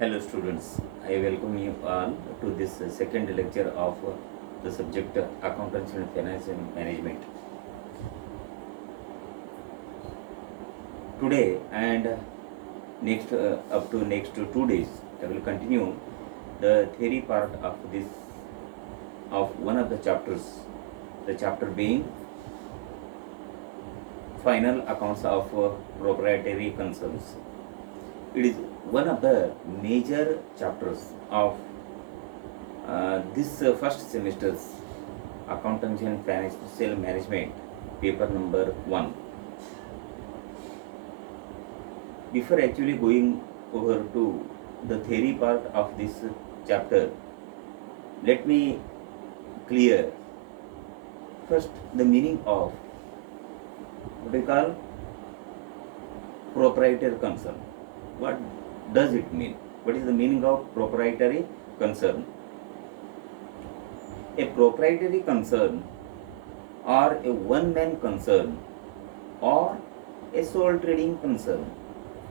Hello students, I welcome you all to this second lecture of the subject Accountancy and Finance and Management. Today and next up to next 2 days, I will continue the theory part of this of one of the chapters. The chapter being Final Accounts of Proprietary Concerns. It is one of the major chapters of this first semester's Accountancy and Financial Management, paper number 1. Before actually going over to the theory part of this chapter, let me clear first the meaning of what we call proprietary concern. What does it mean? What is the meaning of proprietary concern? A proprietary concern or a one-man concern or a sole trading concern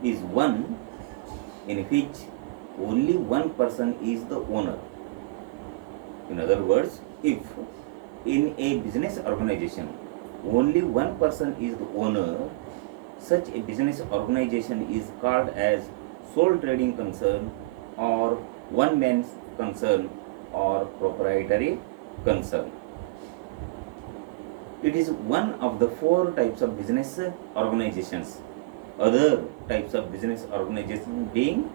is one in which only one person is the owner. In other words, if in a business organization only one person is the owner, such a business organization is called as sole trading concern or one man's concern or proprietary concern. It is one of the four types of business organizations. Other types of business organizations being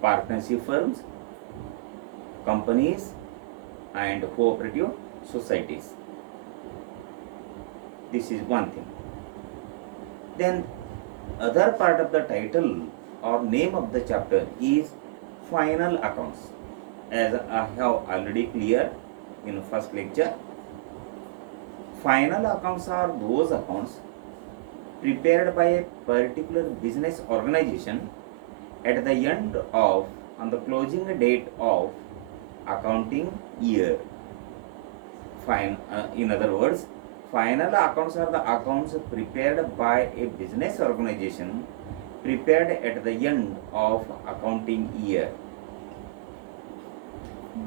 partnership firms, companies, and cooperative societies. This is one thing. Then other part of the title or name of the chapter is Final Accounts. As I have already cleared in first lecture, final accounts are those accounts prepared by a particular business organization at the end of on the closing date of accounting year. In other words, final accounts are the accounts prepared by a business organization prepared at the end of accounting year.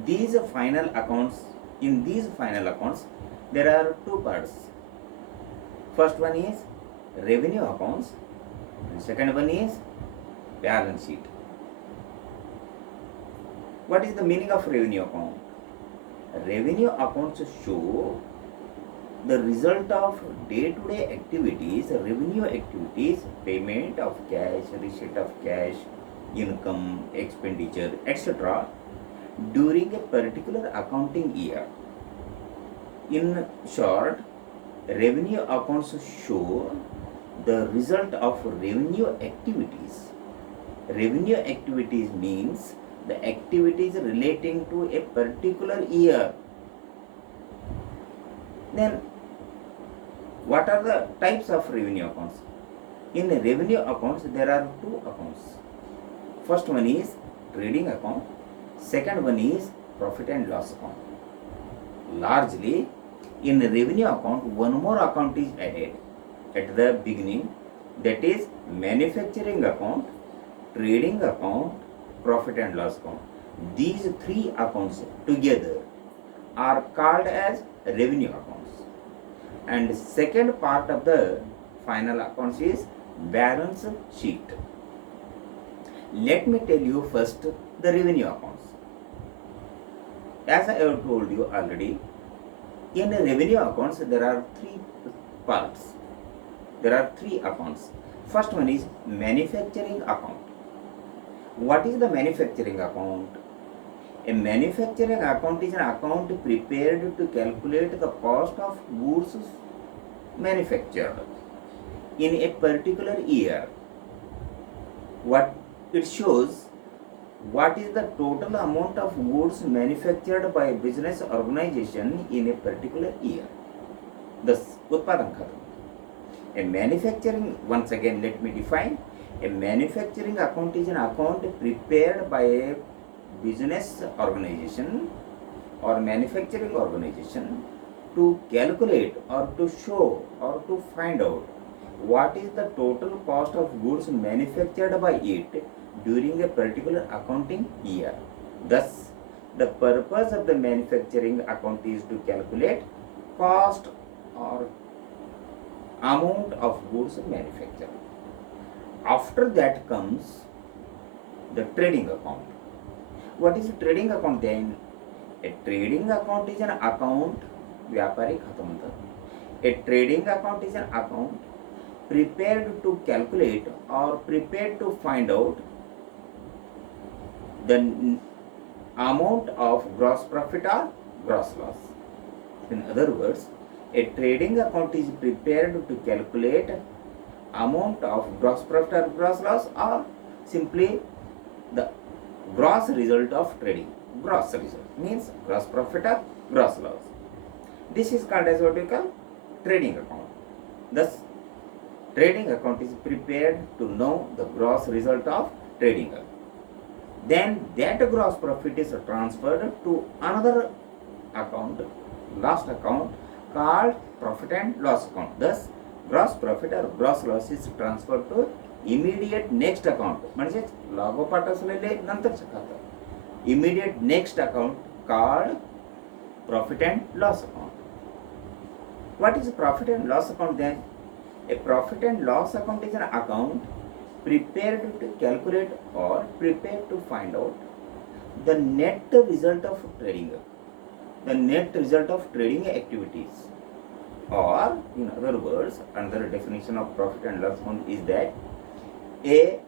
These final accounts, in these final accounts, there are two parts. First one is revenue accounts, and second one is balance sheet. What is the meaning of revenue account? Revenue accounts show the result of day-to-day activities, revenue activities, payment of cash, receipt of cash, income, expenditure, etc. during a particular accounting year. In short, revenue accounts show the result of revenue activities. Revenue activities means the activities relating to a particular year. Then, what are the types of revenue accounts? In revenue accounts, there are two accounts. First one is trading account. Second one is profit and loss account. Largely, in revenue account, one more account is added at the beginning, that is manufacturing account, trading account, profit and loss account. These three accounts together are called as revenue accounts. And second part of the final accounts is balance sheet. Let me tell you first the revenue accounts. As I have told you already, in revenue accounts there are three parts. There are three accounts. First one is manufacturing account. What is the manufacturing account? A manufacturing account is an account prepared to calculate the cost of goods manufactured in a particular year. What it shows what is the total amount of goods manufactured by a business organization in a particular year. Thus, Utpadan Khata. A manufacturing, once again let me define, a manufacturing account is an account prepared by a business organization or manufacturing organization to calculate or to show or to find out what is the total cost of goods manufactured by it during a particular accounting year. Thus, the purpose of the manufacturing account is to calculate cost or amount of goods manufactured. After that comes the trading account. What is a trading account then? A trading account is an account व्यापारी खाता म्हणतात. A trading account is an account prepared to calculate or prepared to find out the amount of gross profit or gross loss. In other words, a trading account is prepared to calculate amount of gross profit or gross loss, or simply the gross result of trading. Gross result means gross profit or gross loss. This is called as what we call trading account. Thus, trading account is prepared to know the gross result of trading account. Then that gross profit is transferred to another account, last account, called profit and loss account. Thus, gross profit or gross loss is transferred to immediate next account. म्हणजे लागोपाठ असलेले नंतरचे खातं. Immediate next account called profit and loss account. What is profit and loss account then? A profit and loss account is an account prepared to calculate or prepared to find out the net result of trading, the net result of trading activities. Or in other words, another definition of profit and loss account is that a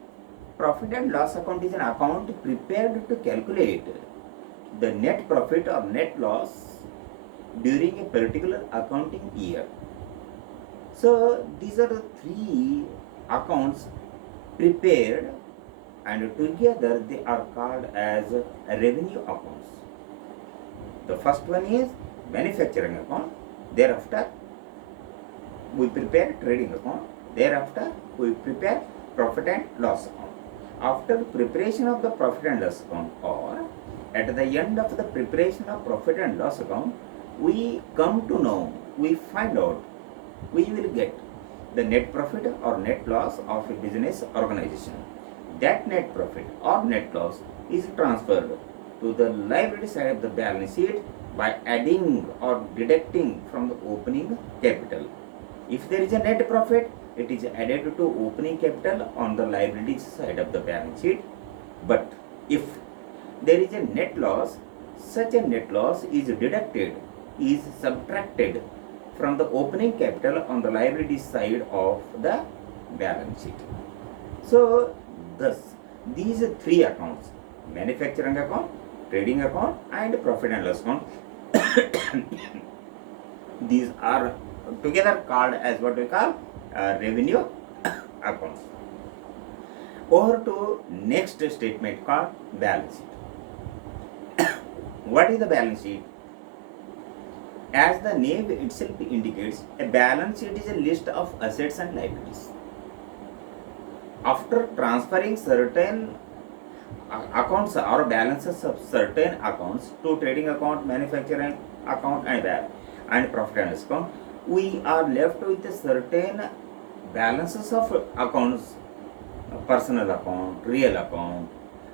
profit and loss account is an account prepared to calculate the net profit or net loss during a particular accounting year. So these are the three accounts prepared, and together they are called as revenue accounts. The first one is manufacturing account. Thereafter we prepare trading account. Thereafter we prepare profit and loss account. After preparation of the profit and loss account, or at the end of the preparation of profit and loss account, we come to know, we find out, we will get the net profit or net loss of a business organization. That net profit or net loss is transferred to the liability side of the balance sheet by adding or deducting from the opening capital. If there is a net profit, it is added to opening capital on the liability side of the balance sheet. But if there is a net loss, such a net loss is deducted, is subtracted from the opening capital on the liability side of the balance sheet. So thus these three accounts, manufacturing account, trading account and profit and loss account, these are together called as what we call revenue accounts. Over to next statement called balance sheet. What is the balance sheet? As the name itself indicates, a balance sheet is a list of assets and liabilities. After transferring certain accounts or balances of certain accounts to trading account, manufacturing account and profit and loss account, we are left with certain balances of accounts, personal account, real account.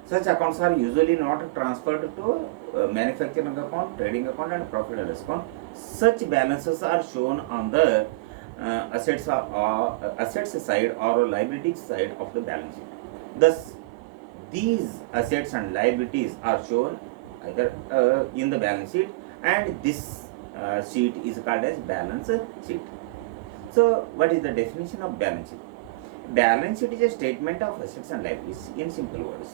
Such accounts are usually not transferred to manufacturing account, trading account and profit and loss account. Such balances are shown on the assets side or liability side of the balance sheet. Thus, these assets and liabilities are shown either in the balance sheet, and this sheet is called as balance sheet. So, what is the definition of balance sheet? Balance sheet is a statement of assets and liabilities in simple words.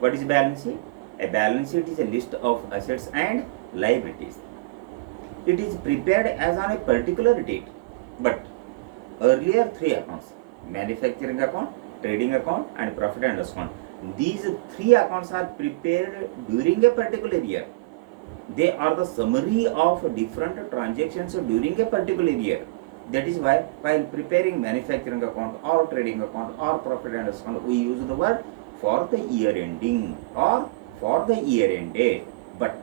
What is balance sheet? A balance sheet is a list of assets and liabilities. It is prepared as on a particular date, but earlier three accounts, manufacturing account, trading account and profit and loss account, these three accounts are prepared during a particular year. They are the summary of different transactions during a particular year. That is why while preparing manufacturing account or trading account or profit and loss account, we use the word for the year ending or for the year end date. But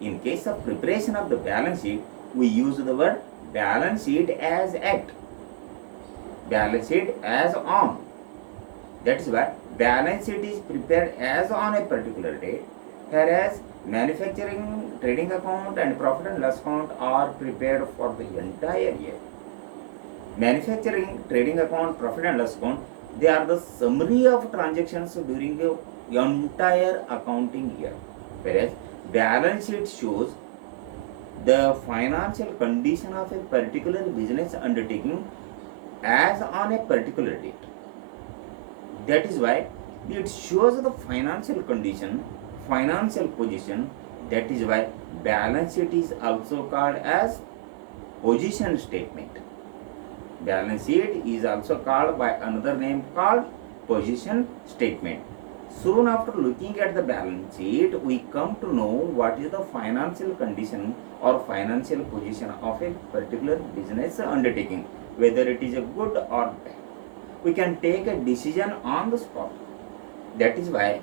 in case of preparation of the balance sheet, we use the word balance sheet as at, balance sheet as on. That is why balance sheet is prepared as on a particular date, whereas manufacturing, trading account and profit and loss account are prepared for the entire year. Manufacturing, trading account, profit and loss account, they are the summary of transactions during the entire accounting year, whereas balance sheet shows the financial condition of a particular business undertaking as on a particular date. That is why it shows the financial condition, financial position. That is why balance sheet is also called as position statement. Balance sheet is also called by another name called position statement. Soon after looking at the balance sheet, we come to know what is the financial condition or financial position of a particular business undertaking, whether it is a good or bad. We can take a decision on the spot. That is why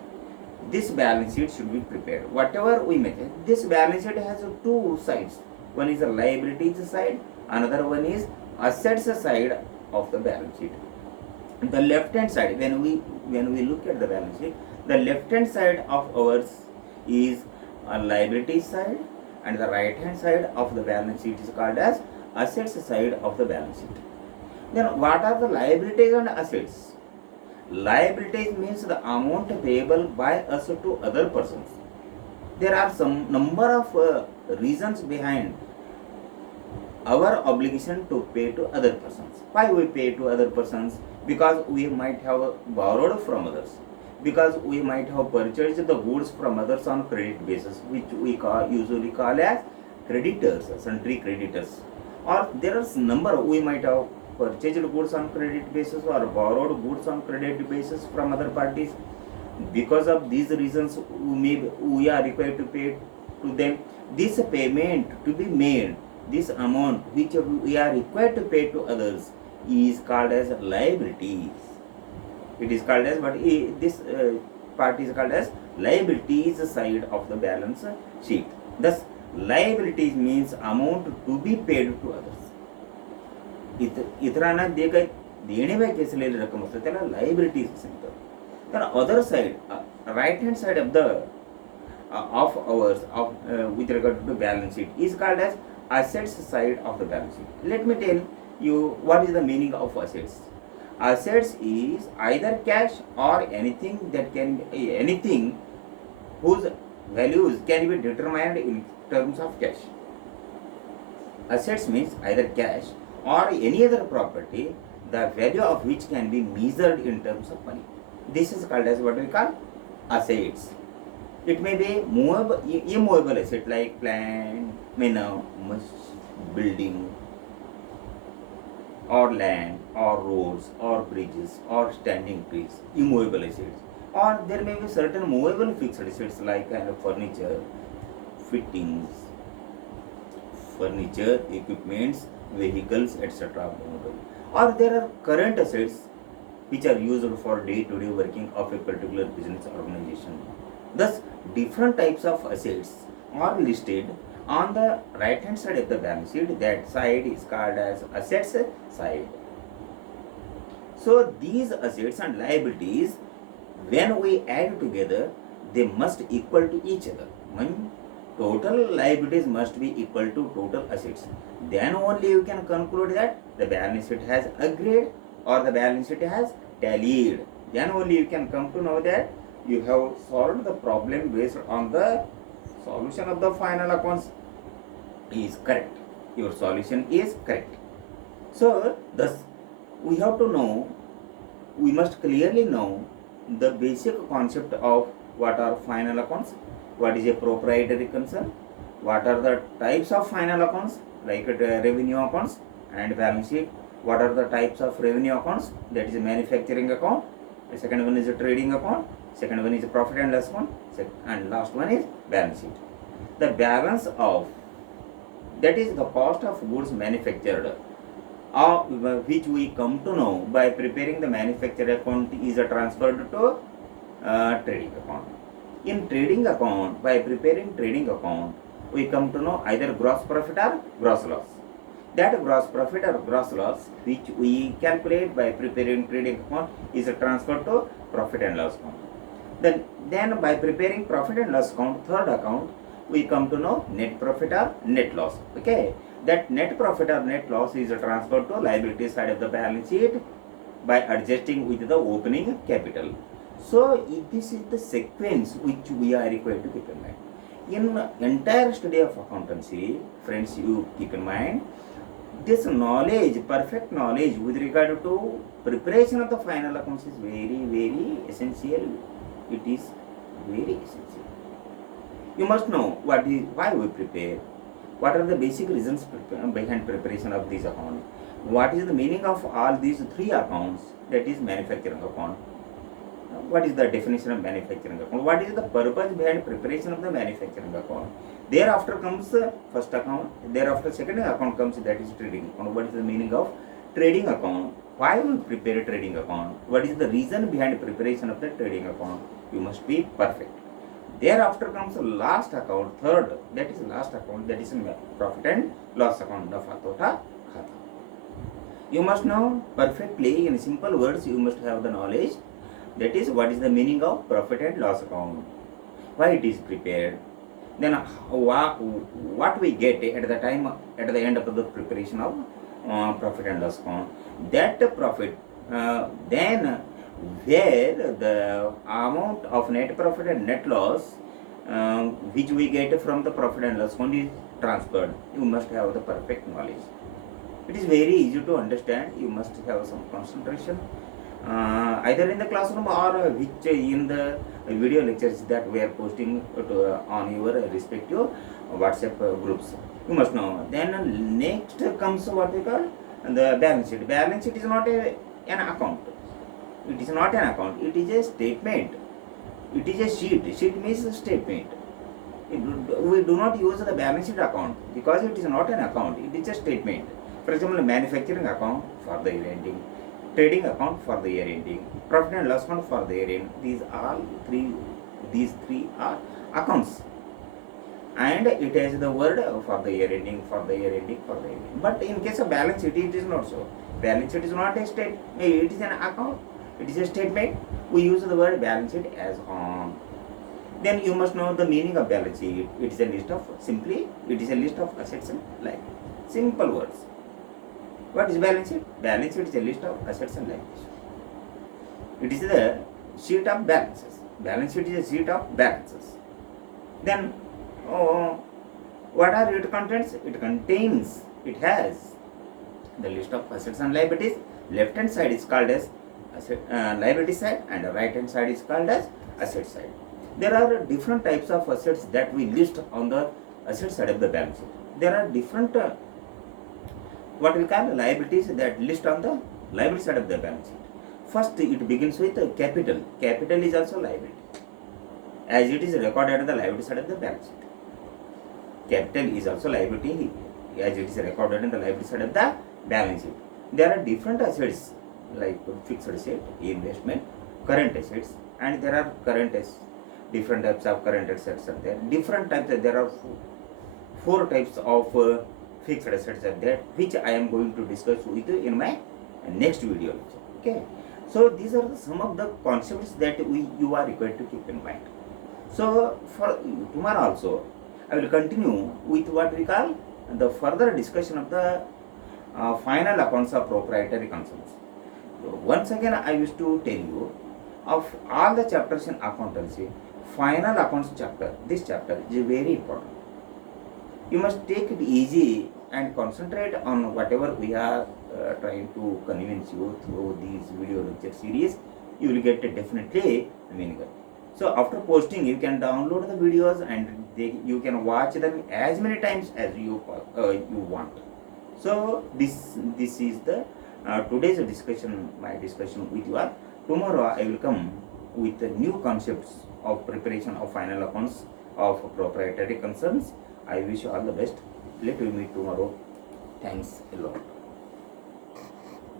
this balance sheet should be prepared. Whatever we make, this balance sheet has two sides. One is the liabilities side, another one is assets side of the balance sheet. The left hand side, when we look at the balance sheet, the left hand side of ours is a liabilities side, and the right hand side of the balance sheet is called as assets side of the balance sheet. Then what are the liabilities and assets? Liabilities means the amount payable by us to other persons. There are some number of reasons behind our obligation to pay to other persons. Why we pay to other persons? Because we might have borrowed from others, because we might have purchased the goods from others on credit basis, which we usually call as creditors, sundry creditors. Or there are number, we might have purchased goods on credit basis or borrowed goods on credit basis from other parties. Because of these reasons, we are required to pay to them. This payment to be made, this amount which we are required to pay to others, is called as liabilities. It is called as what this part is called as liabilities side of the balance sheet. Thus, liabilities means amount to be paid to others. इतरांना देणे केलेली रक्कम असते त्याला liabilities सांगतात. तर other side, right hand side of the of ours with regard to the balance sheet is called as assets side of the balance sheet. Let me tell you what is the meaning of assets. Assets is either cash or anything that can be anything whose values can be determined in terms of cash. Assets means either cash or any other property, the value of which can be measured in terms of money. This is called as what we call assets. It may be movable, immovable asset like plant, building, or land, or roads, or bridges, or standing trees, immovable assets. Or there may be certain movable fixed assets like furniture, fittings, furniture, equipments, vehicles, etc. movable. Or there are current assets which are used for day-to-day working of a particular business organization. Thus, different types of assets are listed on the right hand side of the balance sheet. That side is called as assets side. So these assets and liabilities, when we add together, they must equal to each other. When total liabilities must be equal to total assets, then only you can conclude that the balance sheet has agreed or the balance sheet has tallied. Then only you can come to know that you have solved the problem based on the solution of the final accounts is correct. Your solution is correct. So thus we have to know, we must clearly know the basic concept of what are final accounts, what is a proprietary concern, what are the types of final accounts like revenue accounts and balance sheet, what are the types of revenue accounts, that is a manufacturing account, the second one is a trading account, second one is a profit and loss account, and last one is balance sheet. The balance of, that is the cost of goods manufactured, which we come to know by preparing the manufacturer account, is transferred to trading account. In trading account, by preparing trading account, we come to know either gross profit or gross loss. That gross profit or gross loss which we calculate by preparing trading account is transferred to profit and loss account. Then by preparing profit and loss account, third account, we come to know net profit or net loss. Okay, that net profit or net loss is transferred to liability side of the balance sheet by adjusting with the opening capital. So this is the sequence which we are required to keep in mind. In entire study of accountancy, friends, you keep in mind this knowledge, perfect knowledge with regard to preparation of the final accounts is very, very essential. It is very essential. You must know why we prepare, what are the basic reasons behind preparation of these accounts, what is the meaning of all these three accounts, that is manufacturing account, what is the definition of manufacturing account, what is the purpose behind preparation of the manufacturing account. Thereafter comes the first account, thereafter second account comes, that is trading account. What is the meaning of trading account, why we prepare a trading account, what is the reason behind preparation of the trading account. You must be perfect. Thereafter comes the last account, third, that is last account, that is profit and loss account, nafa tota khata. You must know perfectly, in simple words, you must have the knowledge, that is what is the meaning of profit and loss account, why it is prepared, then what we get at the time, at the end of the preparation of profit and loss account. That profit, then where the amount of net profit and net loss which we get from the profit and loss account is transferred. You must have the perfect knowledge. It is very easy to understand. You must have some concentration, either in the classroom or which in the video lectures that we are posting on your respective WhatsApp groups. You must know. Then next comes what we call the balance sheet. Balance sheet is not an account. It is not an account. It is a statement. It is a sheet. Sheet means a statement. We do not use the balance sheet account because it is not an account. It is a statement. For example, manufacturing account for the year ending, trading account for the year ending, profit and loss account for the year end. These three are accounts, and it has the word for the year ending, for the year ending, for the year ending. But in case of balance sheet, it is not so. Balance sheet is not a state. It is an account. It is a statement. We use the word balance sheet as on. Then you must know the meaning of balance sheet. It is a list of assets and liabilities. Simple words. What is balance sheet? Balance sheet is a list of assets and liabilities. It is the sheet of balances. Balance sheet is a sheet of balances. Then, what are its contents? It has the list of assets and liabilities. Left hand side is called as liability side, and the right hand side is called as asset side. There are different types of assets that we list on the asset side of the balance sheet. There are different what we call liabilities that list on the liability side of the balance sheet. First, it begins with capital. Capital is also liability, as it is recorded on the liability side of the balance sheet. Capital is also liability, as it is recorded on the liability side of the balance sheet. There are different assets like fixed asset, investment, current assets, and there are different types of current assets are there. There are four types of fixed assets are there, which I am going to discuss with you in my next video. Okay, so these are some of the concepts that you are required to keep in mind. So for tomorrow also, I will continue with what we call the further discussion of the final accounts of proprietary concerns. Once again, I wish to tell you, of all the chapters in accountancy, final accounts chapter, this chapter is very important. You must take it easy and concentrate on whatever we are trying to convince you through these video lecture series. You will get definitely meaning. So after posting, you can download the videos and you can watch them as many times as you want. So this is the today's discussion, my discussion with you all. Tomorrow I will come with the new concepts of preparation of final accounts of proprietary concerns. I wish you all the best. Let me meet tomorrow. Thanks a lot.